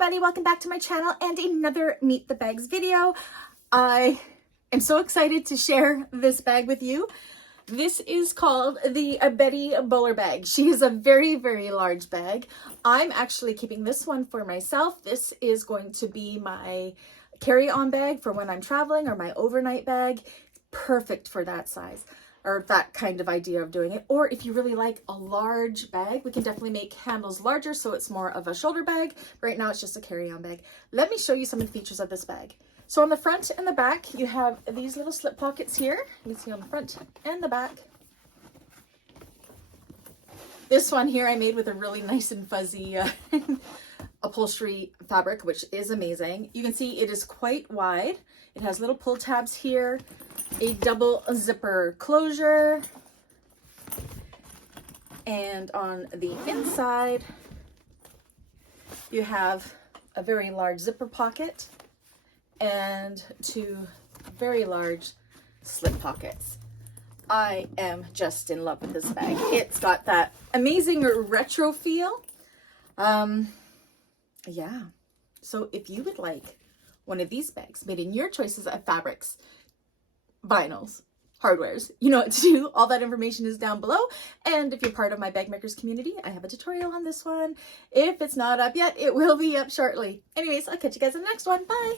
everybody, welcome back to my channel and another Meet the Bags video. I am so excited to share this bag with you. This is called the Betty Bowler bag. She is a very, very large bag. I'm actually keeping this one for myself. This is going to be my carry-on bag for when I'm traveling, or my overnight bag. Perfect for that size, or that kind of idea of doing it. Or if you really like a large bag, we can definitely make handles larger so it's more of a shoulder bag. Right now it's just a carry-on bag. Let me show you some of the features of this bag. So on the front and the back, you have these little slip pockets here. You can see on the front and the back. This one here I made with a really nice and fuzzy upholstery fabric, which is amazing. You can see it is quite wide. It has little pull tabs here, a double zipper closure, and on the inside you have a very large zipper pocket and two very large slip pockets. I am just in love with this bag. It's got that amazing retro feel. Yeah, so if you would like one of these bags made in your choices of fabrics, vinyls, hardwares, you know what to do. All that information is down below. And if you're part of my bag makers community, I have a tutorial on this one. If it's not up yet, it will be up shortly. Anyways, I'll catch you guys in the next one. Bye.